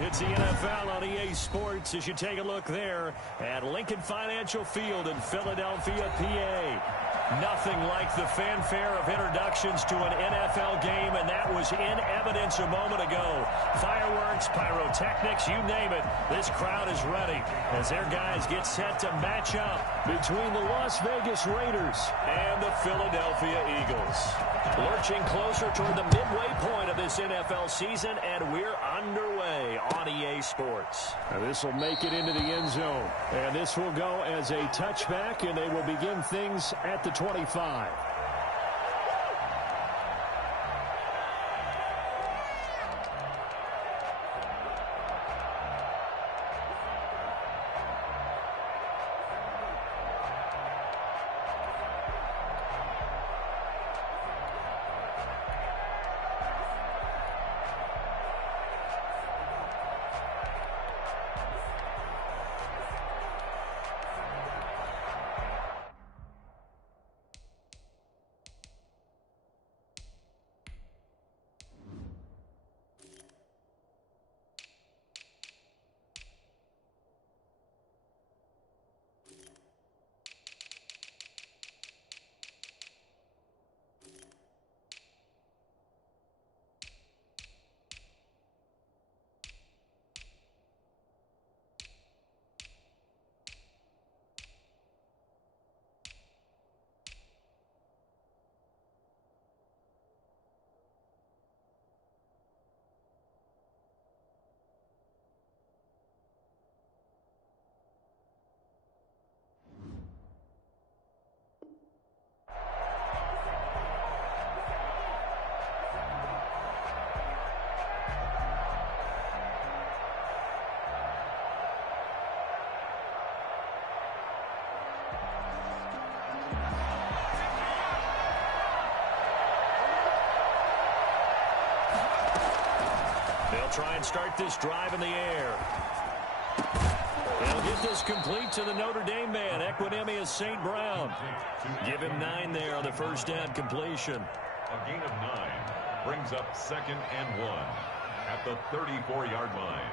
It's the NFL on EA Sports as you take a look there at Lincoln Financial Field in Philadelphia, PA. Nothing like the fanfare of introductions to an NFL game, and that was in evidence a moment ago. Fireworks, pyrotechnics, you name it. This crowd is ready as their guys get set to match up between the Las Vegas Raiders and the Philadelphia Eagles. Lurching closer toward the midway point of this NFL season, and we're underway on EA Sports. Now this will make it into the end zone, and this will go as a touchback, and they will begin things at the 25. Try and start this drive in the air. They'll get this complete to the Notre Dame man, Equinemius St. Brown. Give him 9 there on the first down completion. A gain of 9 brings up 2nd and 1 at the 34-yard line.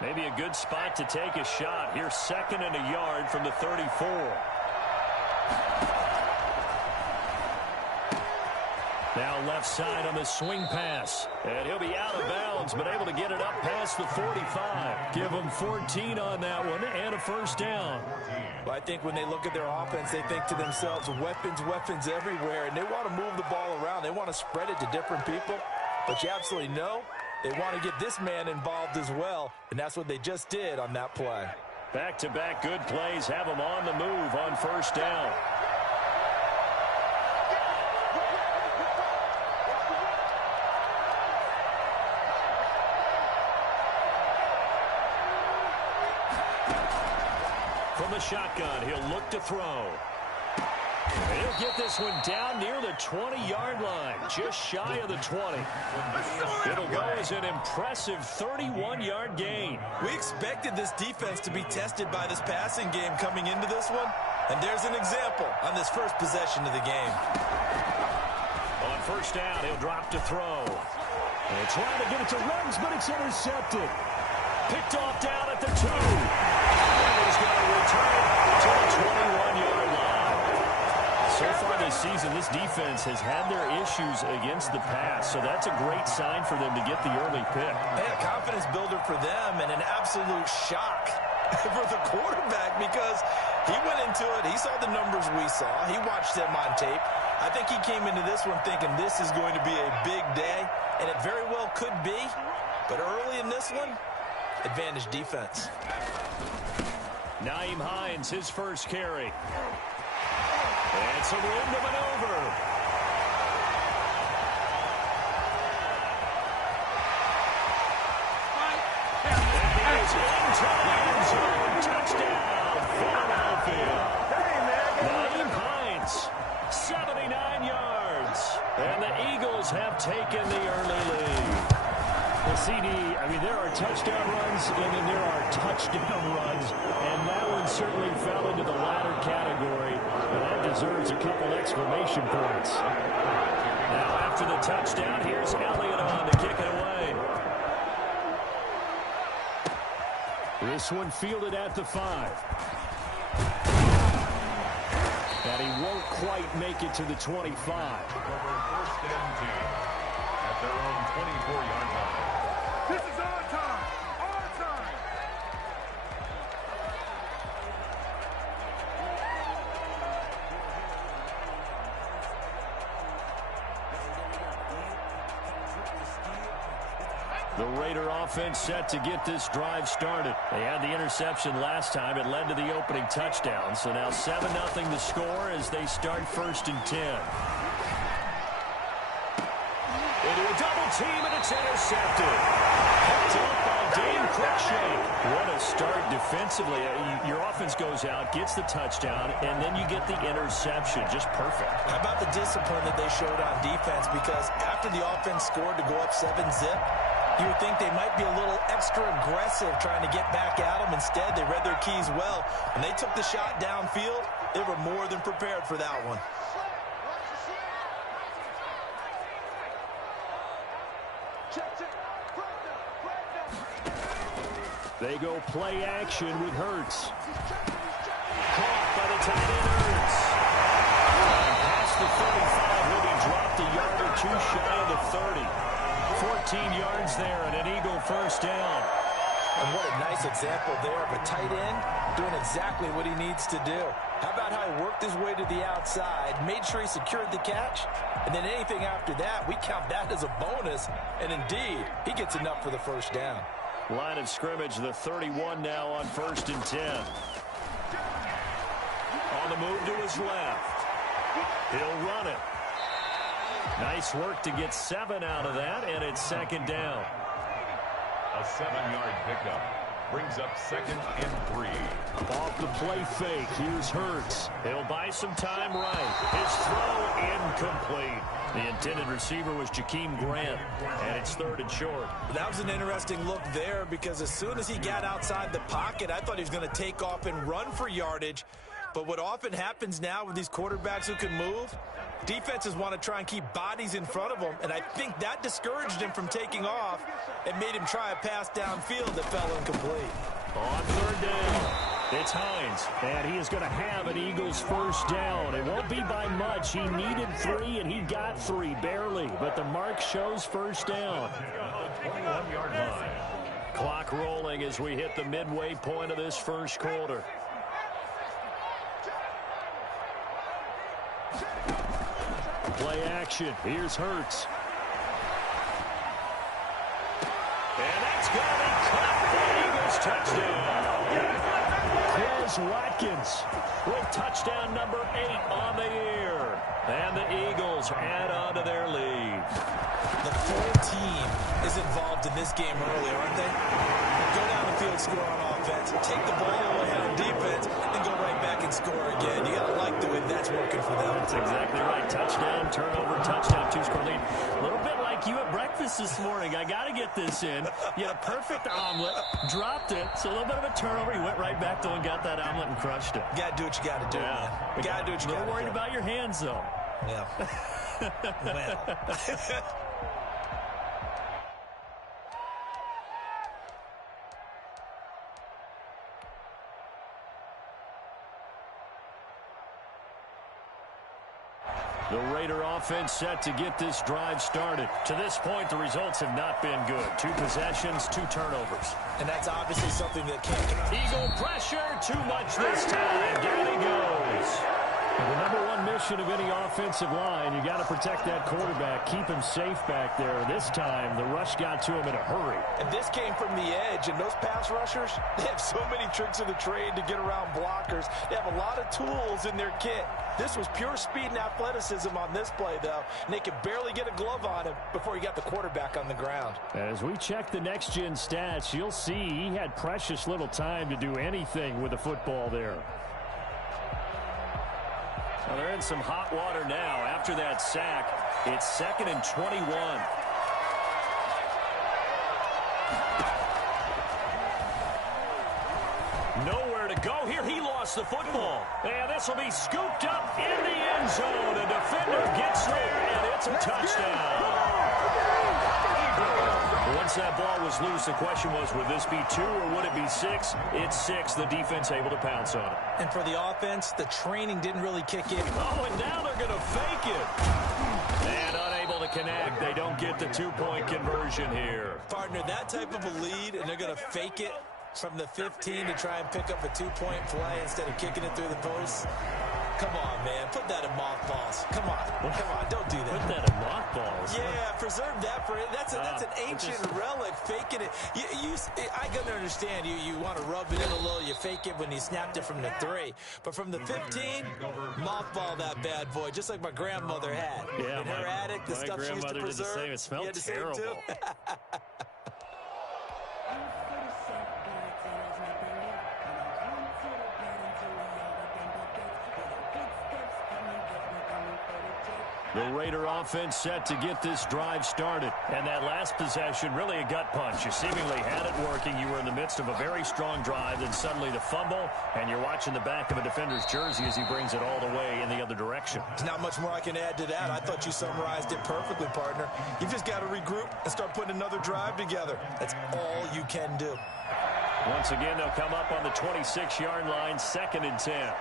Maybe a good spot to take a shot. Here's 2nd and a yard from the 34. Now left side on the swing pass. And he'll be out of bounds, but able to get it up past the 45. Give him 14 on that one and a first down. Well, I think when they look at their offense, they think to themselves, weapons everywhere, and they want to move the ball around. They want to spread it to different people. But you absolutely know they want to get this man involved as well, and that's what they just did on that play. Back-to-back good plays have them on the move on first down. From the shotgun, he'll look to throw. He'll get this one down near the 20-yard line, just shy of the 20. It'll go as an impressive 31-yard gain. We expected this defense to be tested by this passing game coming into this one, and there's an example on this first possession of the game. On first down, he'll drop to throw. And trying to get it to Ruggs, but it's intercepted. Picked off down at the 2. And he's going to return to the 21-yard line. So far this season, this defense has had their issues against the pass, so that's a great sign for them to get the early pick. Hey, a confidence builder for them and an absolute shock for the quarterback because he went into it. He saw the numbers we saw. He watched them on tape. I think he came into this one thinking this is going to be a big day, and it very well could be. But early in this one, advantage defense. Nyheim Hines, his first carry. And some room to maneuver. And he's into the end zone. Touchdown, Philadelphia. Nyheim Hines, 79 yards. And the Eagles taken the early lead. The CD, I mean, there are touchdown runs, and then there are touchdown runs, and that one certainly fell into the latter category, and that deserves a couple exclamation points. Now, after the touchdown, here's Elliott on to kick it away. This one fielded at the 5. And he won't quite make it to the 25. First and 10 at their own 24-yard line. This is our time! Our time! The Raider offense set to get this drive started. They had the interception last time. It led to the opening touchdown. So now 7-0 the score as they start 1st and 10. Into a double team, and it's intercepted. Picked up by Dane Cruikshank. What a start defensively. Your offense goes out, gets the touchdown, and then you get the interception. Just perfect. How about the discipline that they showed on defense? Because after the offense scored to go up 7-zip, you would think they might be a little extra aggressive trying to get back at them. Instead, they read their keys well. When they took the shot downfield, they were more than prepared for that one. They go play action with Hurts. Caught by the tight end Hurts. And past the 35, will be dropped a yard or two shy of the 30. 14 yards there and an Eagle first down. And what a nice example there of a tight end doing exactly what he needs to do. How about how he worked his way to the outside, made sure he secured the catch, and then anything after that, we count that as a bonus. And indeed, he gets enough for the first down. Line of scrimmage, the 31 now on 1st and 10. On the move to his left. He'll run it. Nice work to get 7 out of that, and it's 2nd down. A 7-yard pickup brings up 2nd and 3. Off the play fake, here's Hurts. He'll buy some time right. His throw incomplete. The intended receiver was Jakeem Grant, and it's 3rd and short. That was an interesting look there because as soon as he got outside the pocket, I thought he was going to take off and run for yardage. But what often happens now with these quarterbacks who can move, defenses want to try and keep bodies in front of them, and I think that discouraged him from taking off and made him try a pass downfield that fell incomplete. On 3rd down. It's Hines. And he is going to have an Eagles first down. It won't be by much. He needed 3, and he got 3, barely. But the mark shows first down. 21-yard line. Clock rolling as we hit the midway point of this first quarter. Play action. Here's Hurts. And that's going to be caught for the Eagles touchdown. Chris Watkins With touchdown number 8 on the year. And the Eagles add on to their lead. The full team is involved in this game early, aren't they? Go down the field, score on offense, take the ball away on defense, and go right back and score again. You got to like the way that's working for them. That's exactly right. Touchdown, turnover, touchdown, 2-score lead. A little bit like you at breakfast this morning. I got to get this in. You had a perfect omelet, dropped it, so a little bit of a turnover. You went right back, though, and got that omelet and crushed it. You got to do what you got to do, man. You got to do what you got to do. Not worried about your hands, though. Yeah. Well. The Raider offense set to get this drive started. To this point, the results have not been good. 2 possessions, 2 turnovers. And that's obviously something that can't come. Eagle pressure, too much this time. Down he goes. The number 1 mission of any offensive line, you got to protect that quarterback, keep him safe back there. This time, the rush got to him in a hurry. And this came from the edge, and those pass rushers, they have so many tricks of the trade to get around blockers. They have a lot of tools in their kit. This was pure speed and athleticism on this play, though, and they could barely get a glove on him before he got the quarterback on the ground. As we check the next-gen stats, you'll see he had precious little time to do anything with the football there. Well, they're in some hot water now. After that sack, it's 2nd and 21. Nowhere to go here. He lost the football. And this will be scooped up in the end zone. A defender gets there, and it's a touchdown. Once that ball was loose, the question was, would this be 2 or would it be 6? It's 6. The defense able to pounce on it. And for the offense, the training didn't really kick in. Oh, and now they're going to fake it. And unable to connect. They don't get the 2-point conversion here. Partner, that type of a lead, and they're going to fake it from the 15 to try and pick up a 2-point play instead of kicking it through the posts. Come on, man. Put that in mothballs. Come on. Come on. Don't do that. Put that in mothballs? Yeah, preserve that for it. That's an ancient relic. Faking it. I can understand you want to rub it in a little. You fake it when you snapped it from the 3. But from the 15, mothball that bad boy, just like my grandmother had. Yeah, in her attic, the stuff she used to preserve. Did the same. It smelled terrible. The Raider offense set to get this drive started. And that last possession, really a gut punch. You seemingly had it working. You were in the midst of a very strong drive, then suddenly the fumble, and you're watching the back of a defender's jersey as he brings it all the way in the other direction. There's not much more I can add to that. I thought you summarized it perfectly, partner. You've just got to regroup and start putting another drive together. That's all you can do. Once again, they'll come up on the 26-yard line, 2nd and 10.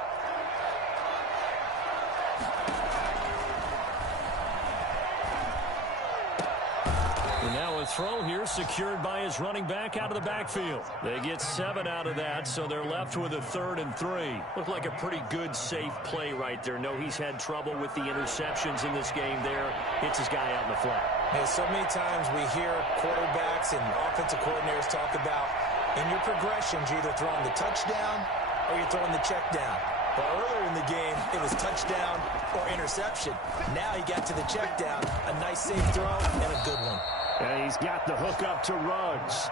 And now a throw here secured by his running back out of the backfield. They get 7 out of that, so they're left with a 3rd and 3. Looked like a pretty good, safe play right there. No, he's had trouble with the interceptions in this game there. Hits his guy out in the flat. Hey, so many times we hear quarterbacks and offensive coordinators talk about in your progressions, you're either throwing the touchdown or you're throwing the check down. Well, earlier in the game, it was touchdown or interception. Now he got to the check down, a nice safe throw, and a good one. And he's got the hook up to Ruggs.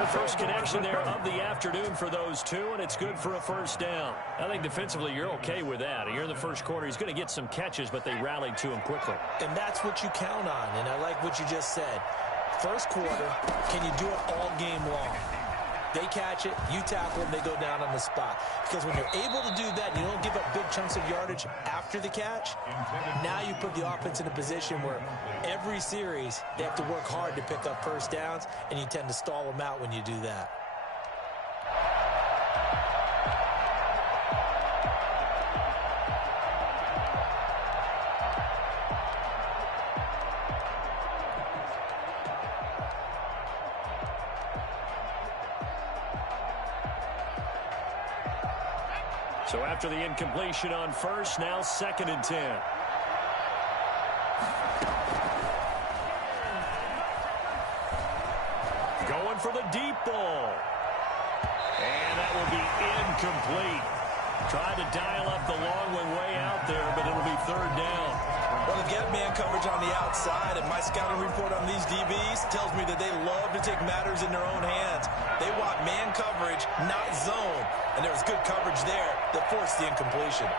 The first connection there of the afternoon for those two, and it's good for a first down. I think defensively you're okay with that. Here in the first quarter, he's going to get some catches, but they rallied to him quickly. And that's what you count on, and I like what you just said. First quarter, can you do it all game long? They catch it, you tackle them, they go down on the spot. Because when you're able to do that and you don't give up big chunks of yardage after the catch, now you put the offense in a position where every series they have to work hard to pick up first downs, and you tend to stall them out when you do that. So after the incompletion on first, now 2nd and 10. Going for the deep ball. And that will be incomplete. Tried to dial up the long one way out there, but it'll be 3rd down. Well, they've got man coverage on the outside, and my scouting report on these DBs tells me that they love to take matters in their own hands. They want man coverage, not zone. And there was good coverage there that forced the incompletion.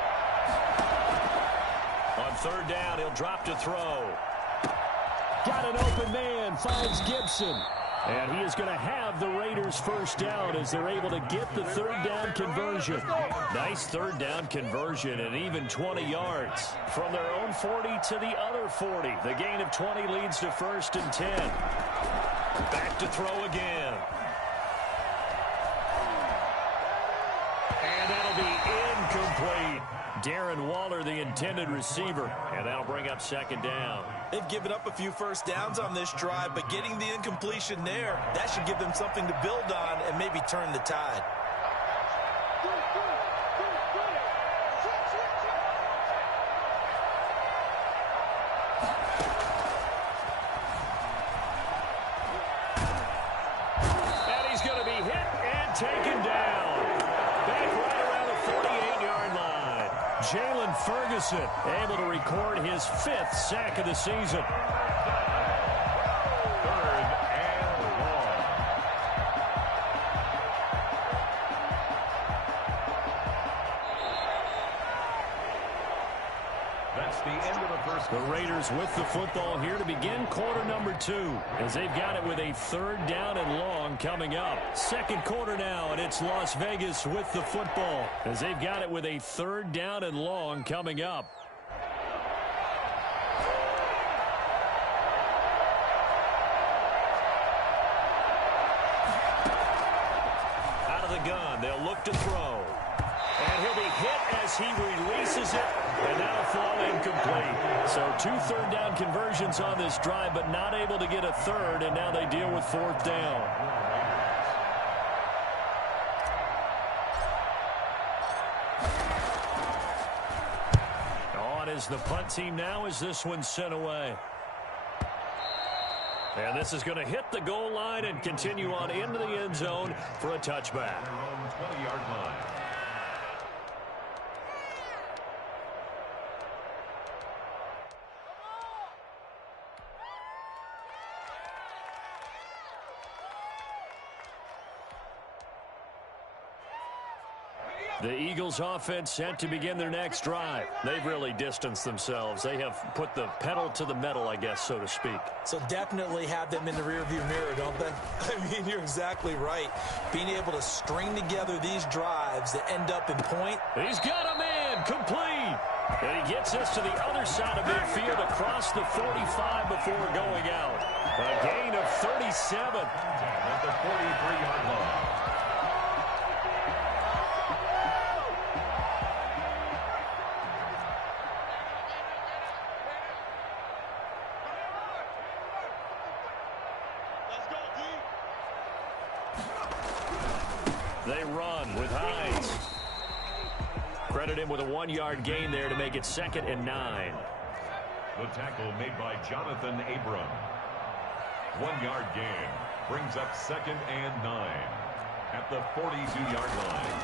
On 3rd down, he'll drop to throw. Got an open man, finds Gibson. And he is going to have the Raiders first down as they're able to get the 3rd down conversion. Nice 3rd down conversion and even 20 yards. From their own 40 to the other 40. The gain of 20 leads to 1st and 10. Back to throw again. And that'll be incomplete. Darren Waller, the intended receiver. And that'll bring up 2nd down. They've given up a few first downs on this drive, but getting the incompletion there, that should give them something to build on and maybe turn the tide. And he's going to be hit and taken down. Back right around the 48-yard line. Jalen Ferguson able to record his 5th sack of the season. 3rd and long. That's the end of the first. The Raiders with the football here to begin quarter number 2, as they've got it with a 3rd down and long coming up. Second quarter now, and it's Las Vegas with the football, as they've got it with a 3rd down and long coming up. Out of the gun, they'll look to throw. And he'll be hit as he releases it, and that'll fall incomplete. So 2 third down conversions on this drive, but not able to get a third, and now they deal with 4th down. On is the punt team now as this one's sent away. And this is going to hit the goal line and continue on into the end zone for a touchback. 20-yard line. The Eagles offense set to begin their next drive. They've really distanced themselves. They have put the pedal to the metal, I guess, so to speak. So definitely have them in the rearview mirror, don't they? I mean, you're exactly right. Being able to string together these drives that end up in point. He's got a man complete. And he gets us to the other side of midfield across the 45 before going out. A gain of 37. At the 43-yard line. They run with Hines. Credit him with a 1-yard gain there to make it 2nd and 9. The tackle made by Jonathan Abram. 1-yard gain brings up 2nd and 9 at the 42-yard line.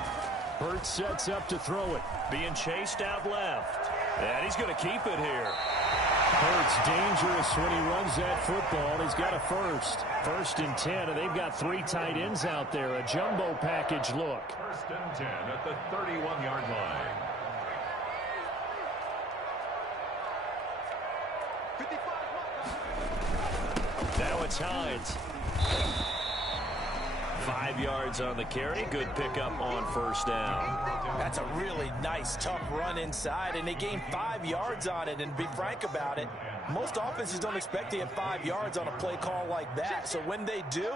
Burt sets up to throw it. Being chased out left. And he's going to keep it here. Burt's dangerous when he runs that football. He's got a first. 1st and 10, and they've got 3 tight ends out there. A jumbo package look. 1st and 10 at the 31-yard line. Now it's Hines. 5 yards on the carry. Good pickup on 1st down. That's a really nice, tough run inside, and they gained 5 yards on it. And to be frank about it, most offenses don't expect to get 5 yards on a play call like that. So when they do,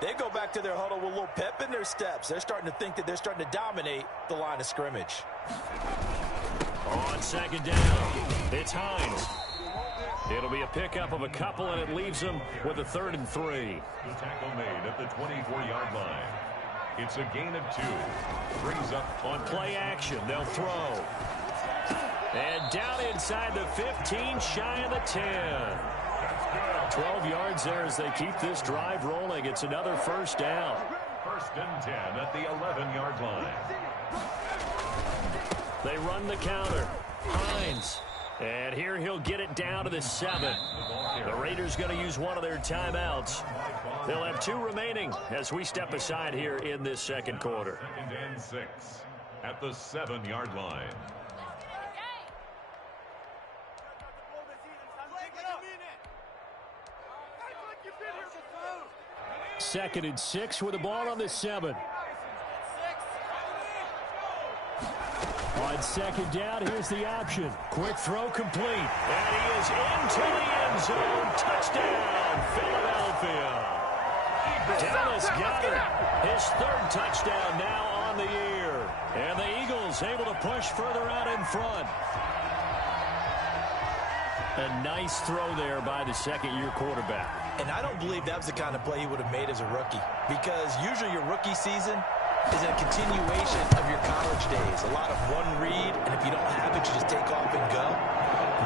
they go back to their huddle with a little pep in their steps. They're starting to think that they're starting to dominate the line of scrimmage. On 2nd down, it's Hines. It'll be a pickup of a couple, and it leaves them with a 3rd and 3. The tackle made at the 24-yard line. It's a gain of 2. Brings up on play action. They'll throw. And down inside the 15, shy of the 10. 12 yards there as they keep this drive rolling. It's another 1st down. 1st and 10 at the 11-yard line. They run the counter. Hines. And here he'll get it down to the 7. The Raiders going to use one of their timeouts. They'll have 2 remaining as we step aside here in this 2nd quarter. 2nd and 6 at the 7-yard line. Second and 6 with the ball on the 7. On 2nd down, here's the option. Quick throw complete. And he is into the end zone. Touchdown, Philadelphia. Dallas Goedert, his 3rd touchdown now on the year. And the Eagles able to push further out in front. A nice throw there by the 2nd-year quarterback. And I don't believe that was the kind of play he would have made as a rookie, because usually your rookie season is a continuation of your college days. A lot of one read, and if you don't have it, you just take off and go.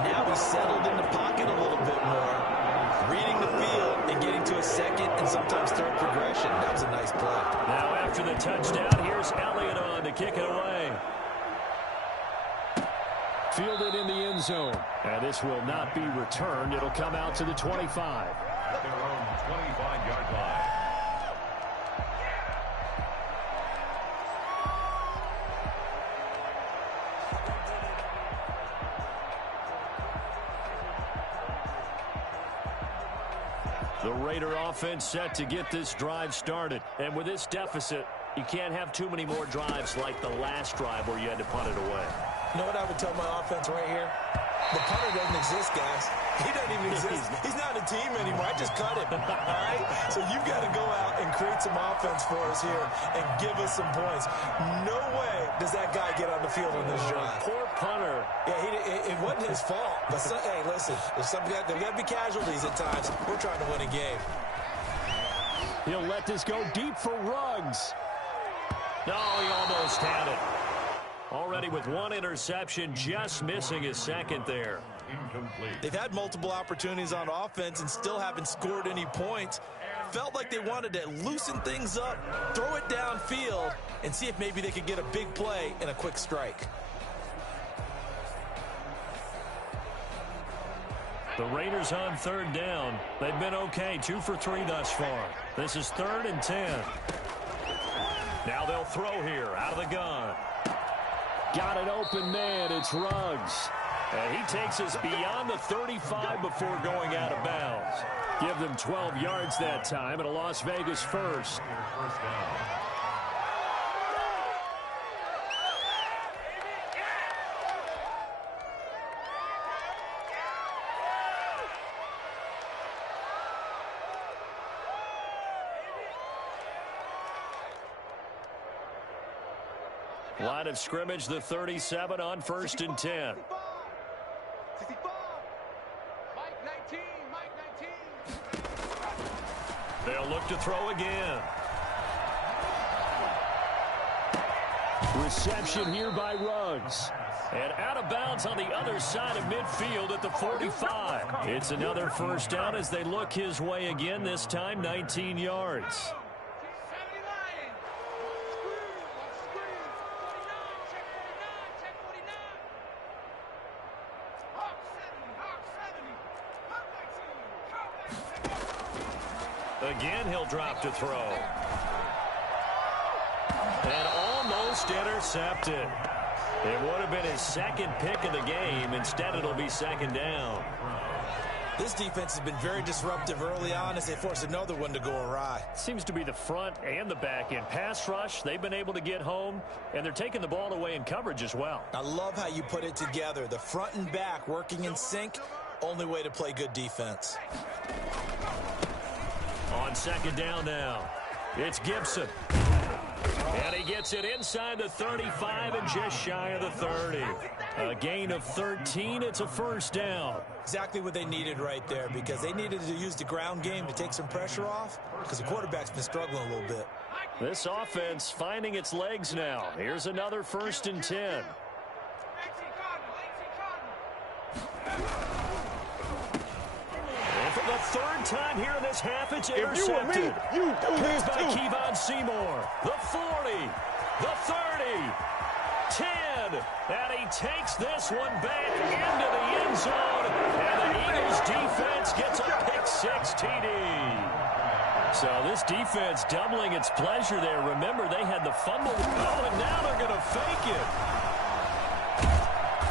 Now he's settled in the pocket a little bit more, reading the field and getting to a 2nd and sometimes 3rd progression. That was a nice play. Now after the touchdown, here's Elliott on to kick it away. Fielded in the end zone. And this will not be returned. It'll come out to the 25. At their own 25-yard line. The Raider offense set to get this drive started. And with this deficit, you can't have too many more drives like the last drive where you had to punt it away. You know what I would tell my offense right here? The punter doesn't exist, guys. He doesn't even exist. He's not a team anymore. I just cut him, all right? So you've got to go out and create some offense for us here and give us some points. No way does that guy get on the field on this drive. Poor punter. Yeah, it wasn't his fault. But, hey, listen, there's got to be casualties at times. We're trying to win a game. He'll let this go deep for Ruggs. No, he almost had it. Already with one interception, just missing his second there. Incomplete. They've had multiple opportunities on offense and still haven't scored any points. Felt like they wanted to loosen things up, throw it downfield, and see if maybe they could get a big play and a quick strike. The Raiders on third down. They've been okay, 2 for 3 thus far. This is 3rd and 10. Now they'll throw here out of the gun. Got an open man. It's Ruggs. And he takes us beyond the 35 before going out of bounds. Give them 12 yards that time and a Las Vegas first. First down. Line of scrimmage, the 37 on 1st and 10. They'll look to throw again. Reception here by Ruggs. And out of bounds on the other side of midfield at the 45. It's another first down as they look his way again, this time 19 yards. Again, he'll drop to throw. And almost intercepted. It would have been his second pick of the game. Instead, it'll be 2nd down. This defense has been very disruptive early on as they force another one to go awry. Seems to be the front and the back end. Pass rush, they've been able to get home, and they're taking the ball away in coverage as well. I love how you put it together. The front and back working in sync, only way to play good defense. On 2nd down now, it's Gibson. And he gets it inside the 35 and just shy of the 30. A gain of 13. It's a first down. Exactly what they needed right there because they needed to use the ground game to take some pressure off because the quarterback's been struggling a little bit. This offense finding its legs now. Here's another 1st and 10. And for the 3rd time here in this half, it's intercepted. Here's by Kevon Seymour. The 40, the 30, 10, and he takes this one back into the end zone, and the Eagles defense gets a pick-6 TD. So this defense doubling its pleasure there. Remember, they had the fumble. Oh, and now they're going to fake it.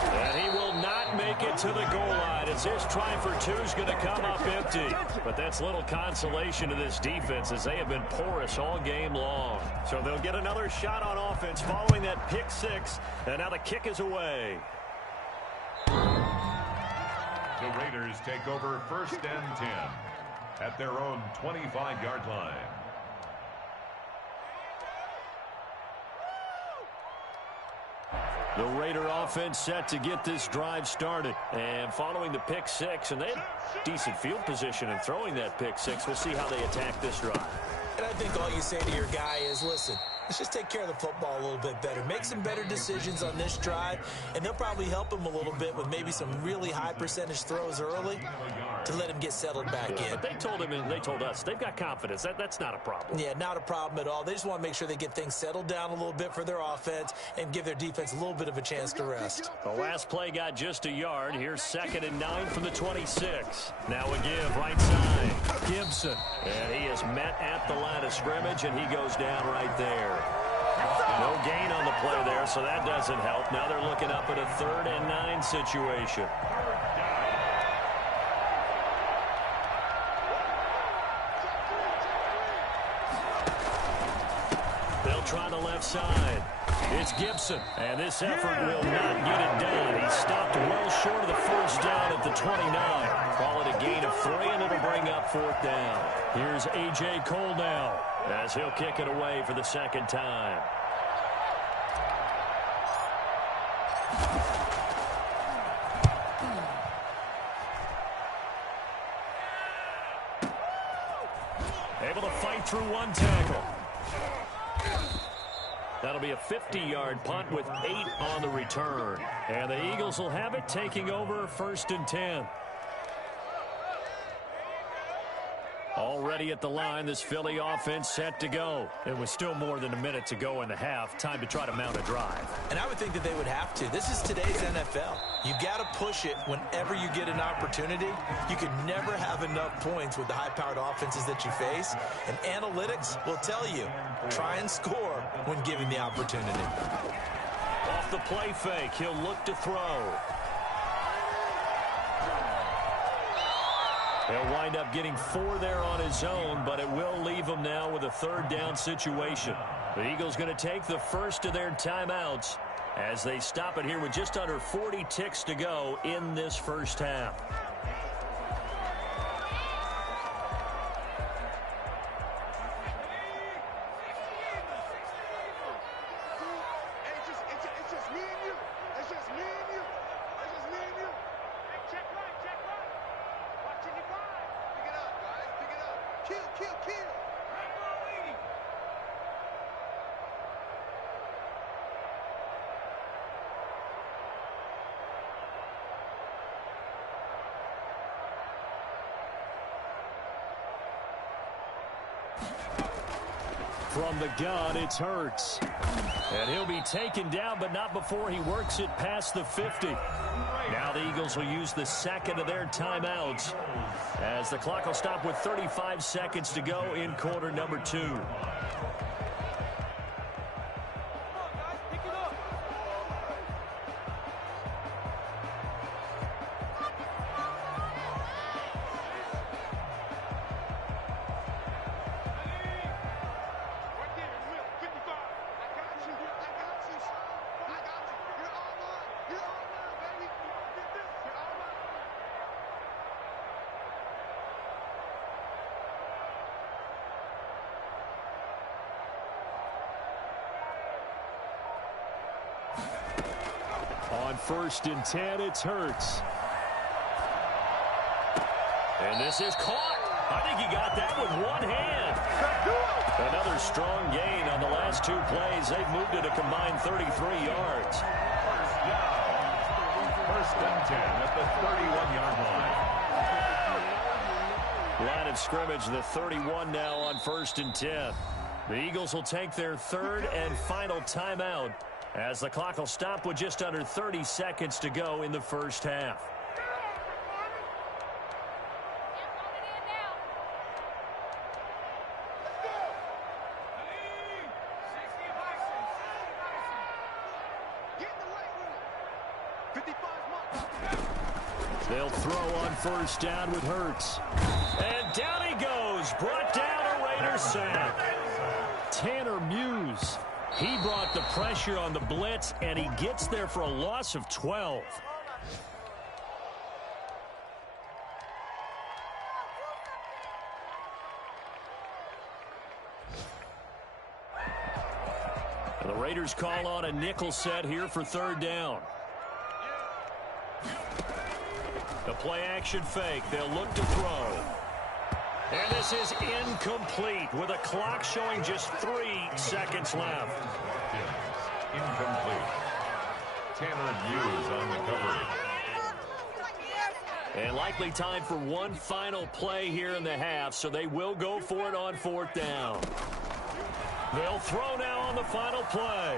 And he will not make it to the goal line as his try for 2 is going to come up empty. But that's little consolation to this defense as they have been porous all game long. So they'll get another shot on offense following that pick-6, and now the kick is away. The Raiders take over 1st and 10 at their own 25-yard line. The Raider offense set to get this drive started. And following the pick-6, and they had decent field position in throwing that pick-6. We'll see how they attack this drive. And I think all you say to your guy is, listen, let's just take care of the football a little bit better. Make some better decisions on this drive, and they'll probably help him a little bit with maybe some really high percentage throws early to let him get settled back in. But they told him and they told us they've got confidence. That's not a problem. Yeah, not a problem at all. They just want to make sure they get things settled down a little bit for their offense and give their defense a little bit of a chance to rest. The last play got just a yard. Here's 2nd and 9 from the 26. Now a give right side. Gibson. And he is met at the line of scrimmage, and he goes down right there. No gain on the play there, so that doesn't help. Now they're looking up at a 3rd and 9 situation. try the left side. It's Gibson, and this effort will not get it done. He stopped well short of the first down at the 29. Call it a gain of 3, and it'll bring up 4th down. Here's A.J. Cole now, as he'll kick it away for the second time. Able to fight through one tackle. That'll be a 50-yard punt with 8 on the return. And the Eagles will have it, taking over 1st and 10. Already at the line, this Philly offense set to go. It was still more than a minute to go in the half. Time to try to mount a drive. And I would think that they would have to. This is today's NFL. You got to push it whenever you get an opportunity. You could never have enough points with the high-powered offenses that you face. And analytics will tell you, try and score when given the opportunity. Off the play fake, he'll look to throw. He'll wind up getting 4 there on his own, but it will leave him now with a 3rd down situation. The Eagles going to take the first of their timeouts as they stop it here with just under 40 ticks to go in this first half. From the gun, it's Hurts. And he'll be taken down, but not before he works it past the 50. Now the Eagles will use the second of their timeouts as the clock will stop with 35 seconds to go in quarter number 2. On 1st and 10, it's Hurts. And this is caught. I think he got that with one hand. Another strong gain on the last 2 plays. They've moved it a combined 33 yards. First down. 1st and 10 at the 31-yard line. Line of scrimmage, the 31 now on 1st and 10. The Eagles will take their 3rd and final timeout as the clock will stop with just under 30 seconds to go in the first half. They'll throw on 1st down with Hurts. And down he goes. Brought down a Raiders sack. Tanner Muse. He brought the pressure on the blitz, and he gets there for a loss of 12. And the Raiders call on a nickel set here for 3rd down. The play action fake. They'll look to throw. And this is incomplete with a clock showing just 3 seconds left. Incomplete. Tanner Muse on the coverage. And likely time for one final play here in the half, so they will go for it on 4th down. They'll throw now on the final play.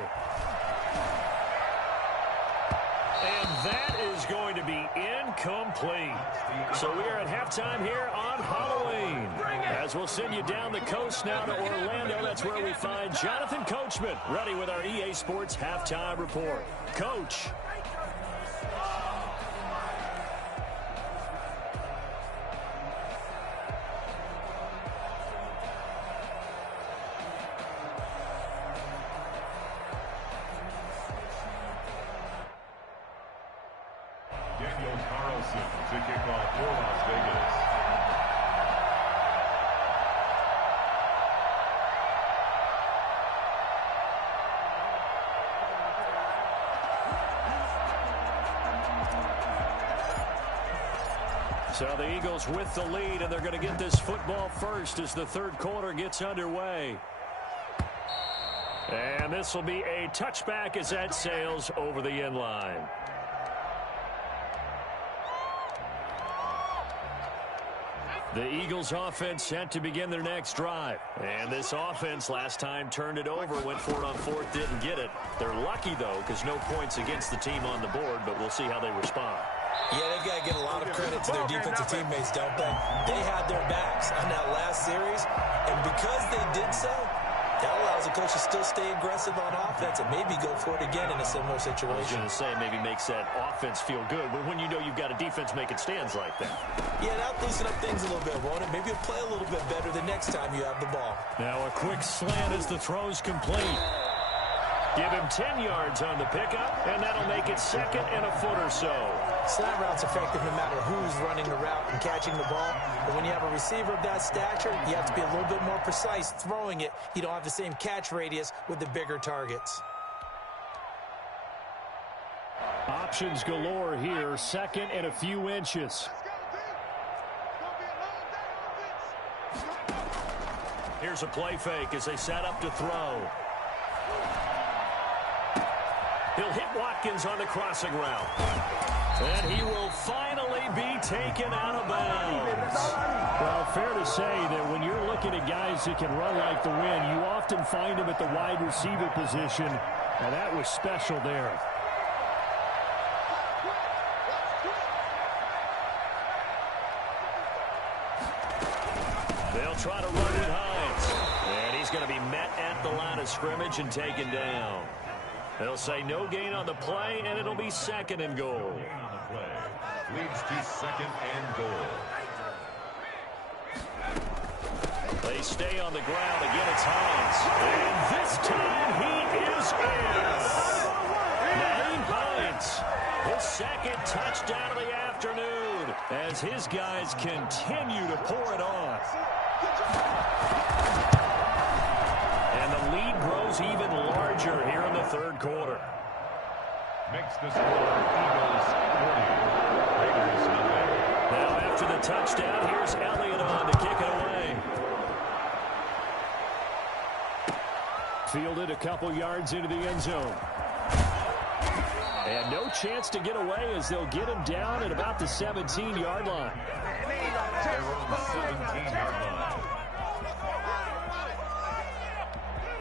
And that is going to be incomplete. So we are at halftime here on Halloween. As we'll send you down the coast now to Orlando. That's where we find Jonathan Coachman ready with our EA Sports Halftime Report. Coach. Daniel Carlson to kick off for Las Vegas. So the Eagles with the lead, and they're going to get this football first as the third quarter gets underway. And this will be a touchback as that sails over the end line. The Eagles offense set to begin their next drive. And this offense last time turned it over, went for it on fourth, didn't get it. They're lucky, though, because no points against the team on the board, but we'll see how they respond. Yeah, they've got to get a lot of credit to their defensive teammates, don't they? They had their backs on that last series, and because they did so, that allows the coach to still stay aggressive on offense and maybe go for it again in a similar situation. I was going to say maybe makes that offense feel good, but when you know you've got a defense making stands like that. Yeah, that'll loosen up things a little bit, won't it? Maybe you'll play a little bit better the next time you have the ball. Now a quick slant as the throw's complete. Give him 10 yards on the pickup, and that'll make it second and a foot or so. Slant route's effective no matter who's running the route and catching the ball. But when you have a receiver of that stature, you have to be a little bit more precise throwing it. You don't have the same catch radius with the bigger targets. Options galore here. Second and a few inches. Here's a play fake as they set up to throw. He'll hit Watkins on the crossing route. And he will finally be taken out of bounds. Well, fair to say that when you're looking at guys that can run like the wind, you often find them at the wide receiver position. And that was special there. They'll try to run with Hines. And he's going to be met at the line of scrimmage and taken down. They'll say no gain on the play, and it'll be second and goal. On the play leads to second and goal. They stay on the ground. Again, it's Hines. And this time he is in. Naeem Hines, his second touchdown of the afternoon as his guys continue to pour it on. And the lead grows even larger here in the third quarter. Makes the score Eagles 40, Raiders nothing. Now after the touchdown, here's Elliott on to kick it away. Fielded a couple yards into the end zone. And no chance to get away as they'll get him down at about the 17-yard line. They're on the 17-yard line.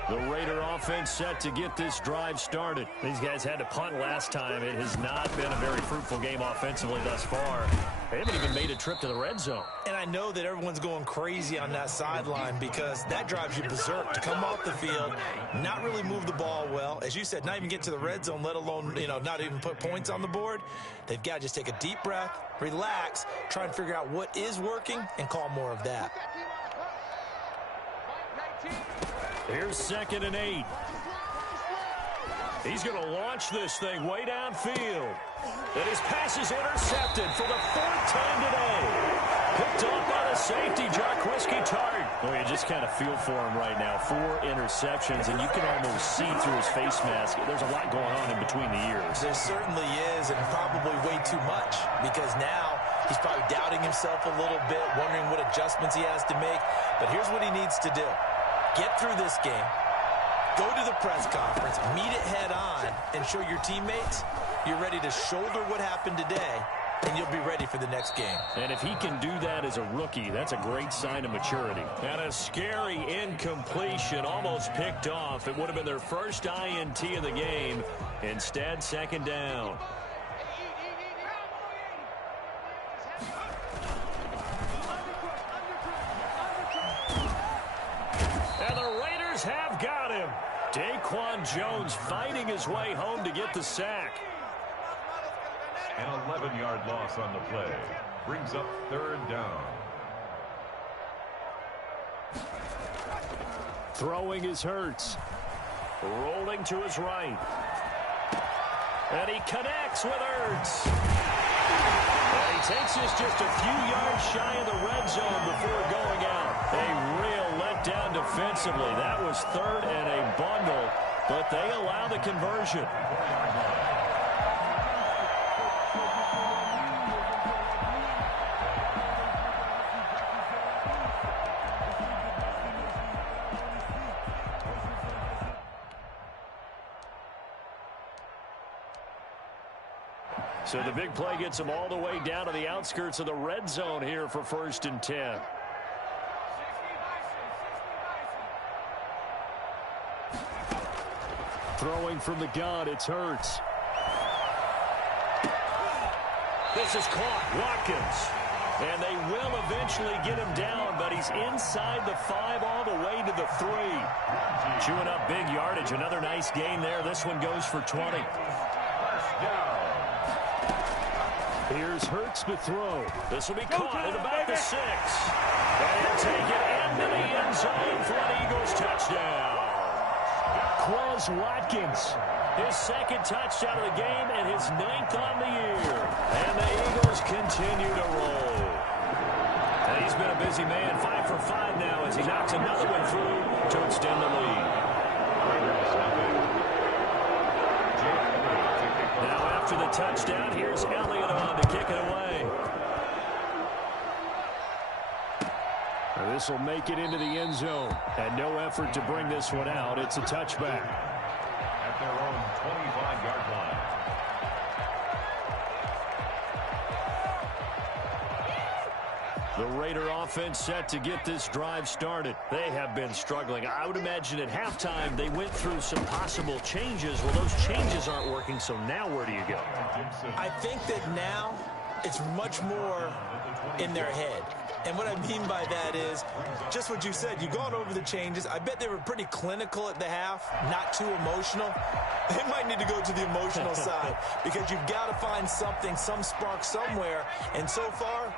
The Raider offense set to get this drive started. These guys had to punt last time. It has not been a very fruitful game offensively thus far. They haven't even made a trip to the red zone. And I know that everyone's going crazy on that sideline because that drives you berserk to come off the field, not really move the ball well. As you said, not even get to the red zone, let alone, not even put points on the board. They've got to just take a deep breath, relax, try and figure out what is working, and call more of that. Here's second and 8. He's going to launch this thing way downfield. And his pass is intercepted for the fourth time today. Picked off by the safety, Jarquiski Tart. Well, you just kind of feel for him right now. 4 interceptions, and you can almost see through his face mask. There's a lot going on in between the ears. There certainly is, and probably way too much, because now he's probably doubting himself a little bit, wondering what adjustments he has to make. But here's what he needs to do. Get through this game, go to the press conference, meet it head on, and show your teammates you're ready to shoulder what happened today, and you'll be ready for the next game. And if he can do that as a rookie, that's a great sign of maturity. And a scary incompletion, almost picked off. It would have been their first INT of the game. Instead, second down. Have got him. Daquan Jones fighting his way home to get the sack. An 11-yard loss on the play brings up third down. Throwing is Hurts. Rolling to his right. And he connects with Hurts. And he takes this just a few yards shy of the red zone before going out. A real letdown defensively. That was third and a bundle, but they allow the conversion. So the big play gets them all the way down to the outskirts of the red zone here for 1st and 10. Throwing from the gun, it's Hurts. This is caught. Watkins. And they will eventually get him down, but he's inside the 5 all the way to the 3. Chewing up big yardage. Another nice gain there. This one goes for 20. Here's Hurts to throw. This will be caught at about the 6. And take it into the end zone for an Eagles touchdown. Quez Watkins, his 2nd touchdown of the game and his 9th on the year. And the Eagles continue to roll. And he's been a busy man, 5 for 5 now as he knocks another one through to extend the lead. Now after the touchdown, here's Elliott on to kick it away. This will make it into the end zone. And no effort to bring this one out. It's a touchback. At their own 25-yard line. The Raider offense set to get this drive started. They have been struggling. I would imagine at halftime they went through some possible changes. Well, those changes aren't working, so now where do you go? I think that now it's much more in their head. And what I mean by that is just what you said. You've gone over the changes. I bet they were pretty clinical at the half, not too emotional. They might need to go to the emotional side because you've got to find something, some spark somewhere. And so far,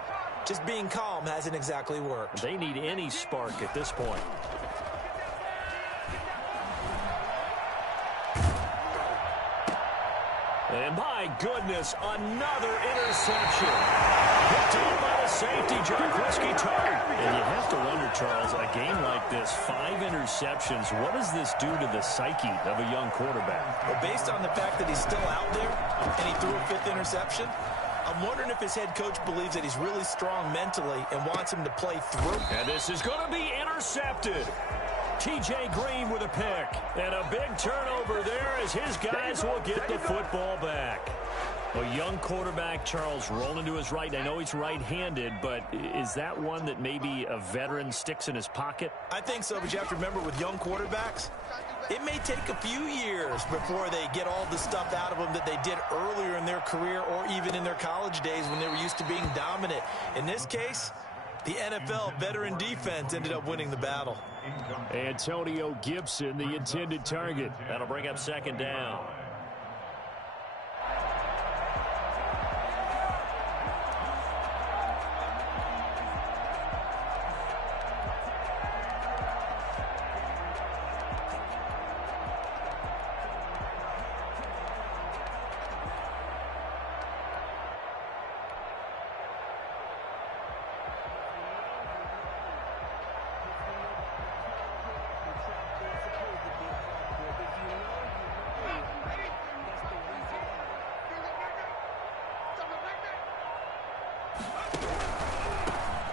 just being calm hasn't exactly worked. They need any spark at this point. And my goodness, another interception. Picked up by the safety, Jarquiski Tartt. And you have to wonder, Charles, a game like this, 5 interceptions, what does this do to the psyche of a young quarterback? Well, based on the fact that he's still out there and he threw a 5th interception, I'm wondering if his head coach believes that he's really strong mentally and wants him to play through. And this is going to be intercepted. T.J. Green with a pick. And a big turnover there as his guys will get the football back. A young quarterback, Charles, rolling to his right. I know he's right-handed, but is that one that maybe a veteran sticks in his pocket? I think so, but you have to remember with young quarterbacks, it may take a few years before they get all the stuff out of them that they did earlier in their career or even in their college days when they were used to being dominant. In this case, the NFL veteran defense ended up winning the battle. Antonio Gibson, the intended target. That'll bring up 2nd down.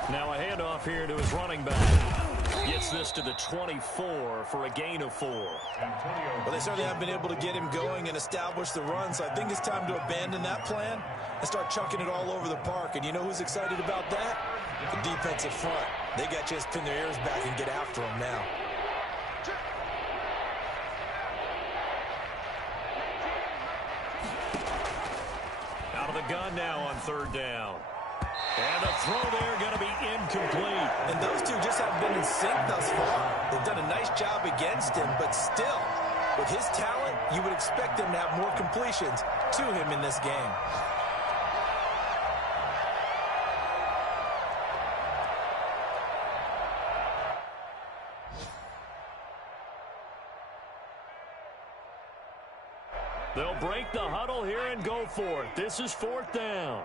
Now a handoff here to his running back. Gets this to the 24 for a gain of 4. Well, they certainly haven't been able to get him going and establish the run, so I think it's time to abandon that plan and start chucking it all over the park. And you know who's excited about that? The defensive front. They got just pin their ears back and get after him now. Out of the gun now on 3rd down. And the throw there going to be incomplete. And those two just haven't been in sync thus far. They've done a nice job against him, but still, with his talent, you would expect them to have more completions to him in this game. They'll break the huddle here and go for it. This is 4th down.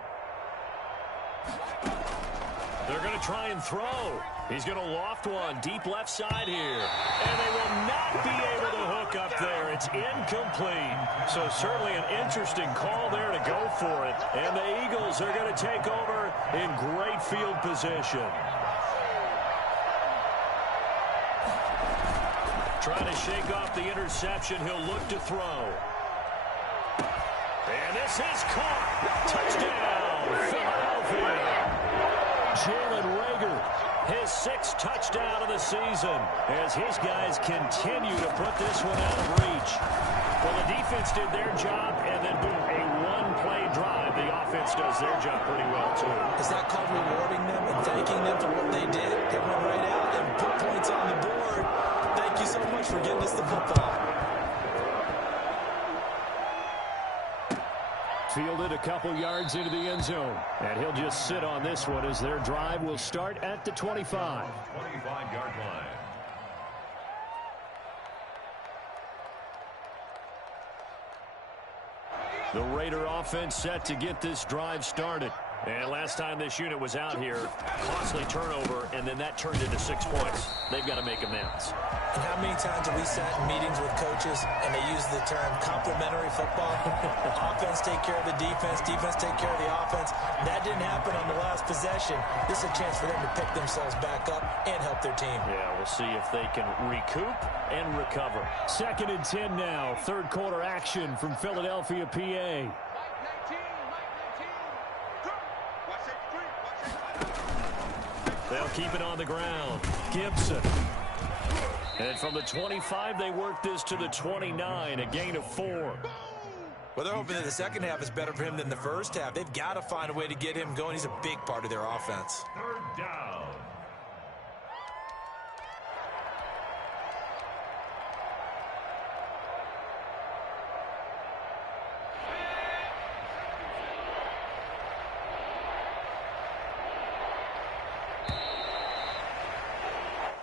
They're going to try and throw. He's going to loft one deep left side here. And they will not be able to hook up there. It's incomplete. So certainly an interesting call there to go for it. And the Eagles are going to take over in great field position. Trying to shake off the interception. He'll look to throw. And this is caught. Touchdown, Philadelphia. Jalen Reagor, his 6th touchdown of the season, as his guys continue to put this one out of reach. Well, the defense did their job, and then boom, a one-play drive. The offense does their job pretty well, too. Is that called rewarding them and thanking them for what they did? They went right out and put points on the board. Thank you so much for getting us the football. Fielded a couple yards into the end zone. And he'll just sit on this one as their drive will start at the 25. 25-yard line. The Raider offense set to get this drive started. And last time this unit was out here, costly turnover, and then that turned into 6 points. They've got to make amends. And how many times have we sat in meetings with coaches and they use the term complementary football? Offense take care of the defense, defense take care of the offense. That didn't happen on the last possession. This is a chance for them to pick themselves back up and help their team. Yeah, we'll see if they can recoup and recover. 2nd and 10 now. 3rd quarter action from Philadelphia, PA. They'll keep it on the ground. Gibson. And from the 25, they work this to the 29, a gain of 4. Well, they're hoping that the second half is better for him than the first half. They've got to find a way to get him going. He's a big part of their offense. 3rd down.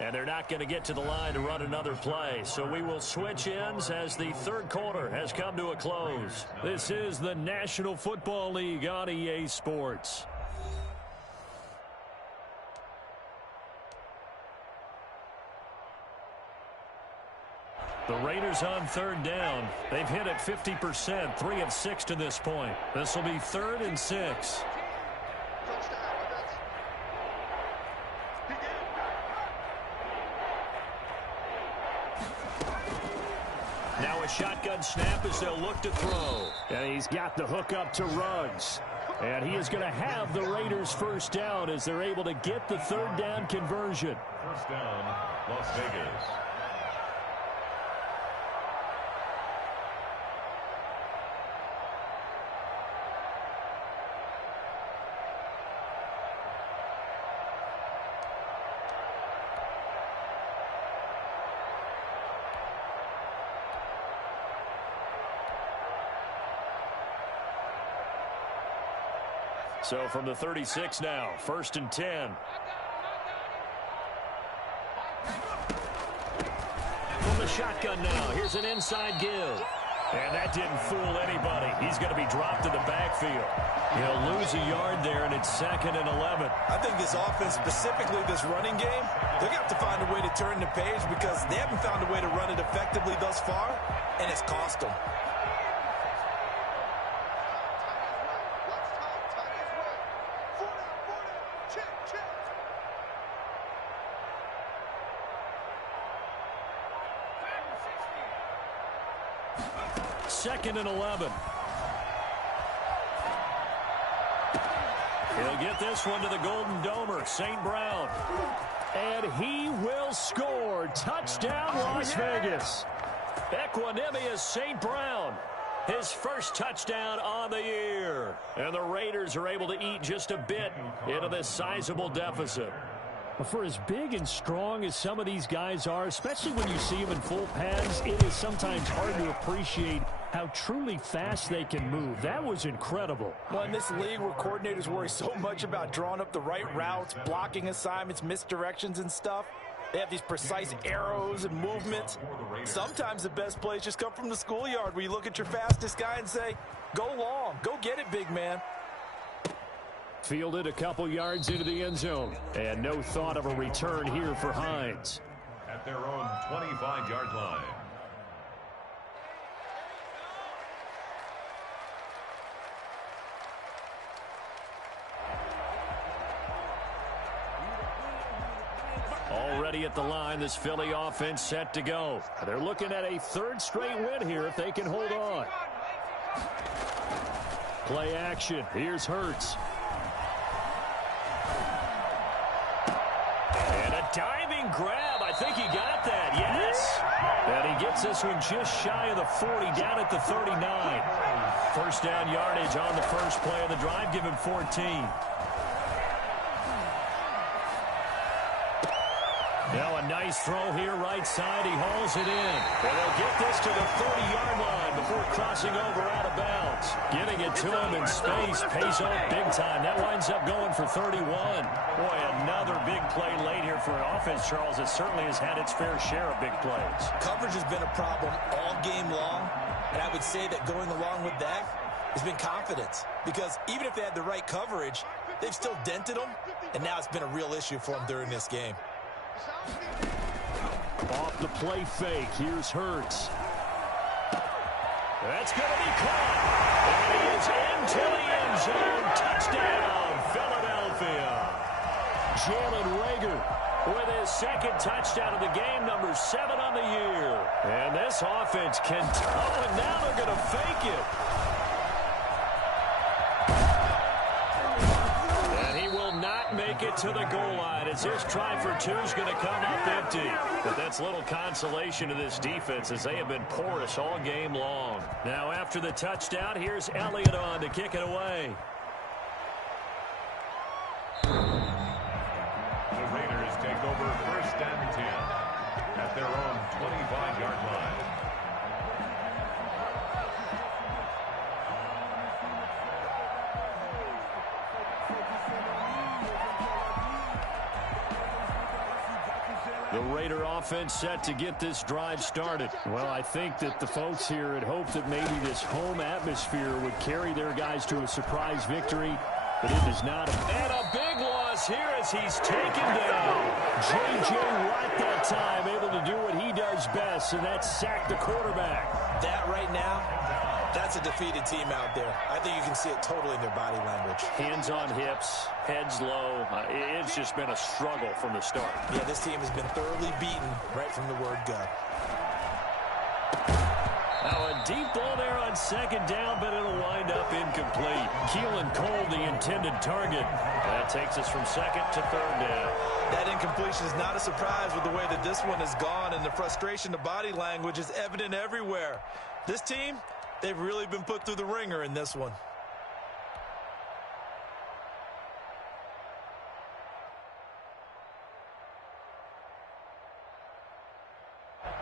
And they're not going to get to the line to run another play. So we will switch ends as the 3rd quarter has come to a close. This is the National Football League on EA Sports. The Raiders on 3rd down. They've hit it 50%, 3 of 6 to this point. This will be 3rd and 6. Now a shotgun snap as they'll look to throw. And he's got the hook up to Ruggs. And he is going to have the Raiders 1st down as they're able to get the 3rd down conversion. 1st down, Las Vegas. So from the 36 now, 1st and 10. From the shotgun now, here's an inside give. And that didn't fool anybody. He's going to be dropped to the backfield. He'll lose a yard there, and it's 2nd and 11. I think this offense, specifically this running game, they're going to have to find a way to turn the page because they haven't found a way to run it effectively thus far, and it's cost them. Second and 11. He'll get this one to the Golden Domer, St. Brown. And he will score. Touchdown, Las Vegas. Equanimous St. Brown. His 1st touchdown on the year. And the Raiders are able to eat just a bit into this sizable deficit. For as big and strong as some of these guys are, especially when you see them in full pads, it is sometimes hard to appreciate how truly fast they can move. That was incredible. Well, in this league where coordinators worry so much about drawing up the right routes, blocking assignments, misdirections and stuff, they have these precise arrows and movements. Sometimes the best plays just come from the schoolyard where you look at your fastest guy and say, go long, go get it, big man. Fielded a couple yards into the end zone. And no thought of a return here for Hines. At their own 25-yard line. Already at the line, this Philly offense set to go. They're looking at a third straight win here if they can hold on. Play action. Here's Hurts. And a diving grab. I think he got that. Yes. And he gets this one just shy of the 40, down at the 39. First down yardage on the first play of the drive. Give him 14. Now a nice throw here, right side. He hauls it in. And they'll get this to the 30-yard line before crossing over out of bounds. Getting it to him in space pays off big time. That winds up going for 31. Boy, another big play late here for an offense, Charles, that certainly has had its fair share of big plays. Coverage has been a problem all game long, and I would say that going along with that has been confidence. Because even if they had the right coverage, they've still dented them, and now it's been a real issue for them during this game. Off the play fake. Here's Hurts. That's going to be caught. And he is into the end zone. Touchdown, Philadelphia. Jalen Reagor with his second touchdown of the game, number 7 on the year. And this offense can tow, and now they're going to fake it. Make it to the goal line as this try for 2 is going to come up empty. But that's little consolation to this defense as they have been porous all game long. Now after the touchdown, here's Elliott on to kick it away. The Raiders take over first and 10 at their own 25-yard line. The Raider offense set to get this drive started. Well, I think that the folks here had hoped that maybe this home atmosphere would carry their guys to a surprise victory, but it is not. And a big loss here as he's taken down. J.J. Watt that time able to do what he does best, and that's sack the quarterback. That right now, that's a defeated team out there. I think you can see it totally in their body language. Hands on hips, heads low. It's just been a struggle from the start. Yeah, this team has been thoroughly beaten right from the word go. Now a deep ball there on second down, but it'll wind up incomplete. Keelan Cole, the intended target. That takes us from second to third down. That incompletion is not a surprise with the way that this one has gone, and the frustration, the body language is evident everywhere. This team, they've really been put through the ringer in this one.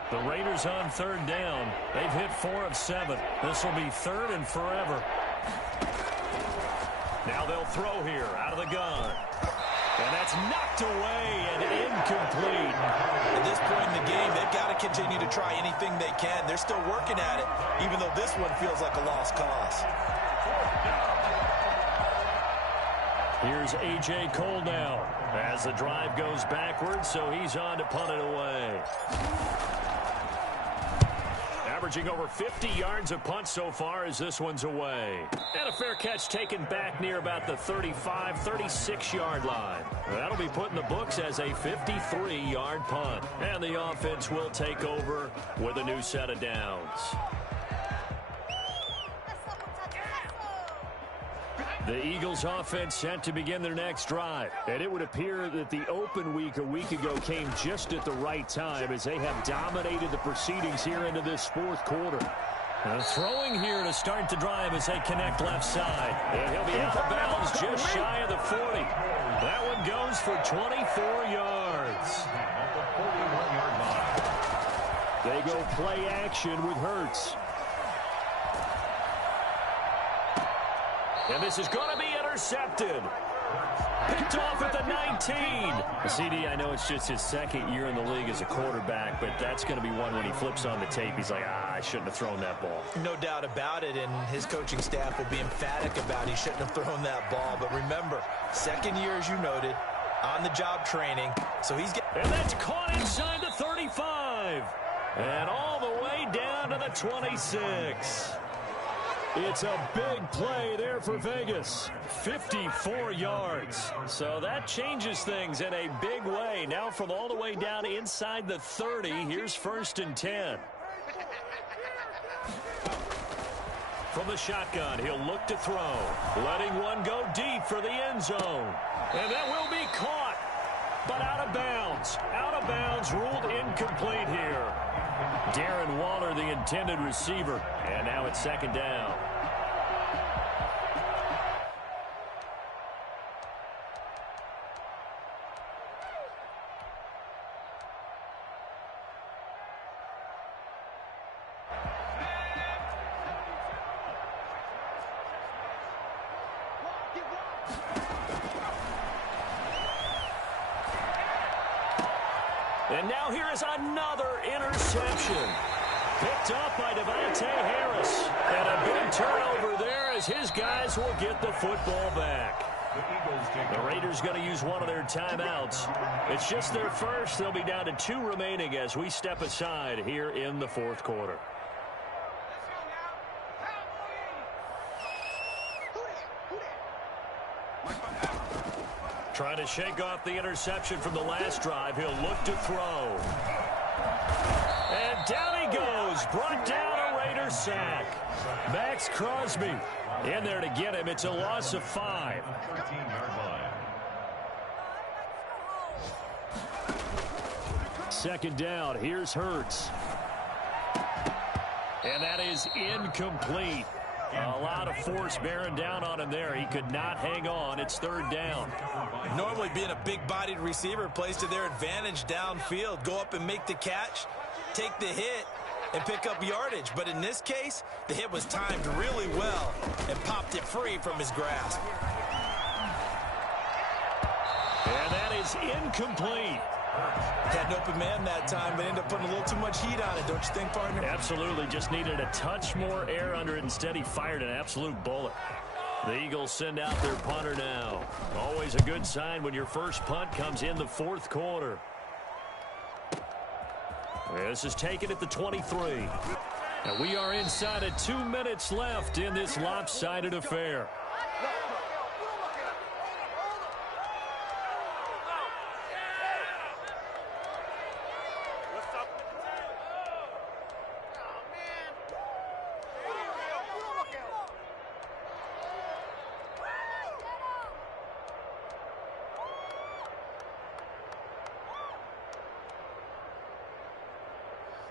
The Raiders on third down. They've hit 4 of 7. This will be third and forever. Now they'll throw here out of the gun. And that's knocked away and incomplete. At this point in the game, they've got to continue to try anything they can. They're still working at it, even though this one feels like a lost cause. Here's A.J. Cole now as the drive goes backwards, so he's on to punt it away. Averaging over 50 yards a punt so far as this one's away. And a fair catch taken back near about the 35, 36-yard line. That'll be put in the books as a 53-yard punt. And the offense will take over with a new set of downs. The Eagles offense set to begin their next drive. And it would appear that the open week a week ago came just at the right time as they have dominated the proceedings here into this fourth quarter. Throwing here to start the drive as they connect left side. And he'll be out of bounds just shy of the 40. That one goes for 24 yards. They go play action with Hurts. And this is going to be intercepted. Picked off at the 19. CD, I know it's just his second year in the league as a quarterback, but that's going to be one when he flips on the tape. He's like, I shouldn't have thrown that ball. No doubt about it, and his coaching staff will be emphatic about he shouldn't have thrown that ball. But remember, second year, as you noted, on-the-job training, so he's getting... And that's caught inside the 35. And all the way down to the 26. It's a big play there for Vegas. 54 yards. So that changes things in a big way. Now from all the way down inside the 30, here's 1st and 10. From the shotgun, he'll look to throw. Letting one go deep for the end zone. And that will be caught. But out of bounds. Out of bounds, ruled incomplete here. Darren Waller, the intended receiver. And now it's 2nd down. And now here is another interception. Picked up by Devontae Harris. And a big turnover there as his guys will get the football back. The Raiders going to use one of their timeouts. It's just their first. They'll be down to 2 remaining as we step aside here in the 4th quarter. Trying to shake off the interception from the last drive. He'll look to throw. And down he goes. Brought down a Raider sack. Max Crosby in there to get him. It's a loss of 5. 13-yard line. 2nd down. Here's Hurts. And that is incomplete. A lot of force bearing down on him there. He could not hang on. It's 3rd down. Normally being a big-bodied receiver plays to their advantage downfield. Go up and make the catch, take the hit, and pick up yardage. But in this case, the hit was timed really well and popped it free from his grasp. And that is incomplete. Had an open man that time, but ended up putting a little too much heat on it, don't you think, partner? Absolutely. Just needed a touch more air under it. Instead, he fired an absolute bullet. The Eagles send out their punter now. Always a good sign when your first punt comes in the 4th quarter. This is taken at the 23. And we are inside of 2 minutes left in this lopsided affair.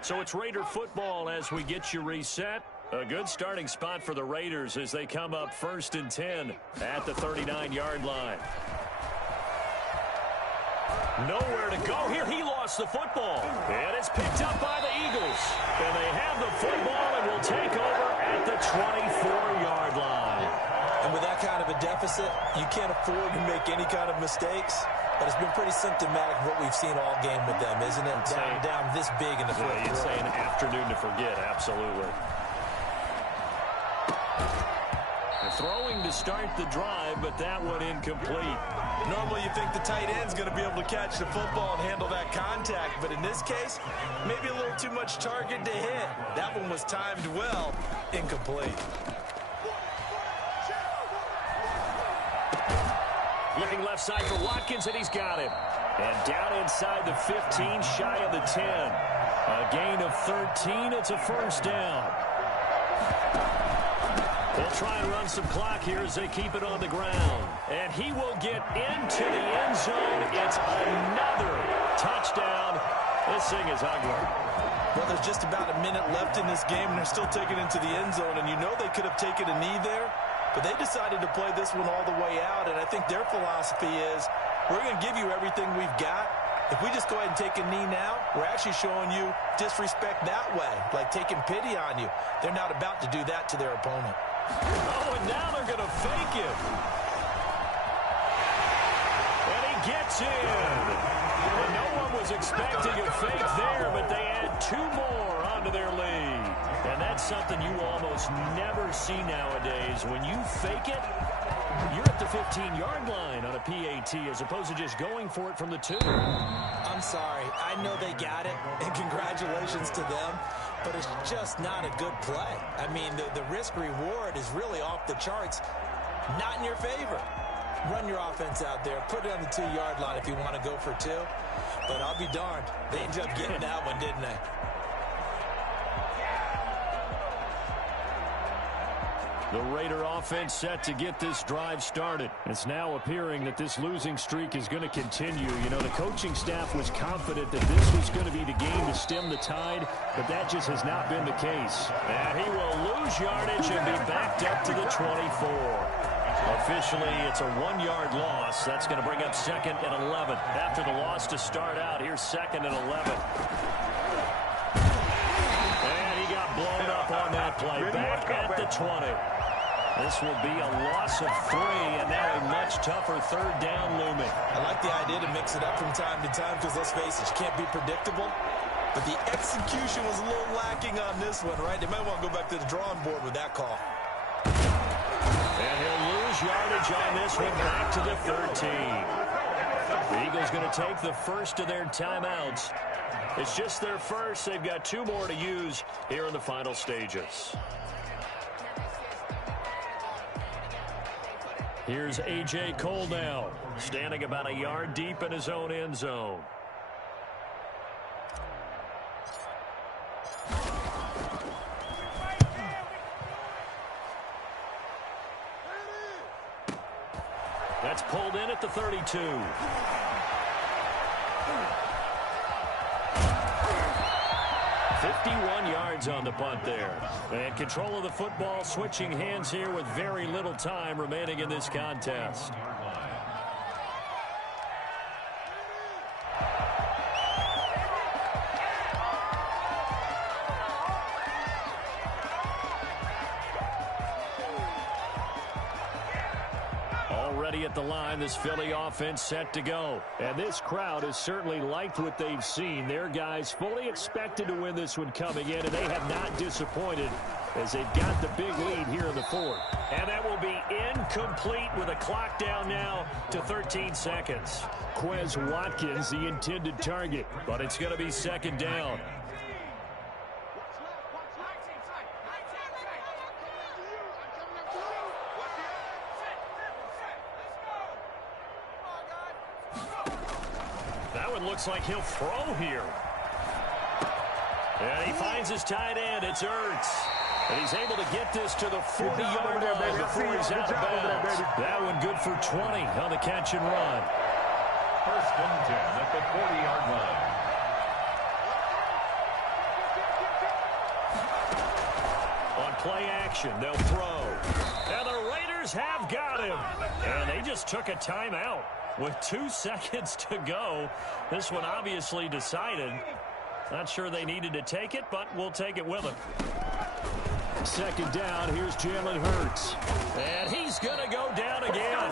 So it's Raider football as we get you reset. A good starting spot for the Raiders as they come up 1st and 10 at the 39-yard line. Nowhere to go here. He lost the football. And it's picked up by the Eagles. And they have the football and will take over at the 24-yard line. And with that kind of a deficit, you can't afford to make any kind of mistakes. But it's been pretty symptomatic of what we've seen all game with them, isn't it? Down this big in the 4th quarter. You'd say an afternoon to forget, absolutely. And throwing to start the drive, but that one incomplete. Normally you think the tight end's going to be able to catch the football and handle that contact, but in this case, maybe a little too much target to hit. That one was timed well, incomplete. Looking left side for Watkins, and he's got him. And down inside the 15, shy of the 10. A gain of 13. It's a 1st down. They'll try and run some clock here as they keep it on the ground. And he will get into the end zone. It's another touchdown. This thing is ugly. Well, there's just about a minute left in this game, and they're still taking it into the end zone. And you know they could have taken a knee there. But they decided to play this one all the way out, and I think their philosophy is we're going to give you everything we've got. If we just go ahead and take a knee now, we're actually showing you disrespect that way, like taking pity on you. They're not about to do that to their opponent. Oh, and now they're going to fake it. it's in. And no one was expecting a fake there, but they add 2 more onto their lead. And that's something you almost never see nowadays. When you fake it, you're at the 15-yard line on a PAT as opposed to just going for it from the 2. I'm sorry. I know they got it, and congratulations to them, but it's just not a good play. I mean, the risk-reward is really off the charts, not in your favor. Run your offense out there. Put it on the 2-yard line if you want to go for 2. But I'll be darned. They ended up getting that one, didn't they? The Raider offense set to get this drive started. It's now appearing that this losing streak is going to continue. You know, the coaching staff was confident that this was going to be the game to stem the tide, but that just has not been the case. And he will lose yardage and be backed up to the 24. Officially, it's a 1-yard loss. That's going to bring up 2nd and 11. After the loss to start out, here's 2nd and 11. And he got blown up on that play. Back at the 20. This will be a loss of 3, and now a much tougher 3rd down looming. I like the idea to mix it up from time to time because, let's face it, you can't be predictable. But the execution was a little lacking on this one, right? They might want to go back to the drawing board with that call. And he'll lose yardage on this one back to the 13. The Eagles going to take the first of their timeouts. It's just their first. They've got 2 more to use here in the final stages. Here's A.J. Cole now, standing about a yard deep in his own end zone. That's pulled in at the 32. 51 yards on the punt there. And control of the football, switching hands here with very little time remaining in this contest. Already at the line, this Philly offense set to go. And this crowd has certainly liked what they've seen. Their guys fully expected to win this one coming in, and they have not disappointed as they've got the big lead here in the 4th. And that will be incomplete with a clock down now to 13 seconds. Quez Watkins, the intended target. But it's going to be 2nd down. Looks like he'll throw here. And he finds his tight end. It's Ertz. And he's able to get this to the 40-yard line before he's out of bounds. That one good for 20 on the catch and run. 1st and 10 at the 40-yard line. On play action, they'll throw. And the Raiders have got him. And they just took a timeout. With 2 seconds to go, this one obviously decided. Not sure they needed to take it, but we'll take it with them. 2nd down, here's Jalen Hurts. And he's going to go down again.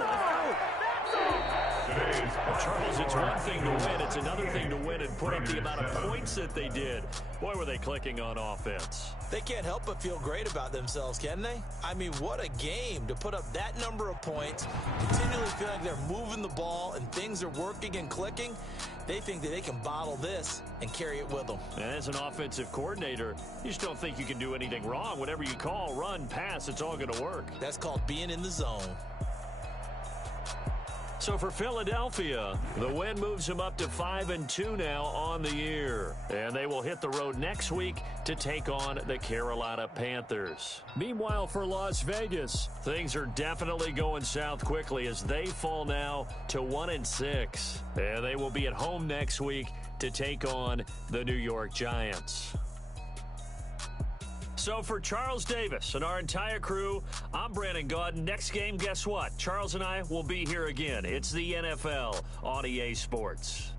Well, Charles, it's one thing to win. It's another thing to win and put up the amount of points that they did. Boy, were they clicking on offense. They can't help but feel great about themselves, can they? I mean, what a game to put up that number of points, continually feel like they're moving the ball and things are working and clicking. They think that they can bottle this and carry it with them. And as an offensive coordinator, you just don't think you can do anything wrong. Whatever you call, run, pass, it's all going to work. That's called being in the zone. So for Philadelphia, the win moves them up to 5-2 now on the year. And they will hit the road next week to take on the Carolina Panthers. Meanwhile, for Las Vegas, things are definitely going south quickly as they fall now to 1-6. And they will be at home next week to take on the New York Giants. So for Charles Davis and our entire crew, I'm Brandon Gaudin. Next game, guess what? Charles and I will be here again. It's the NFL on EA Sports.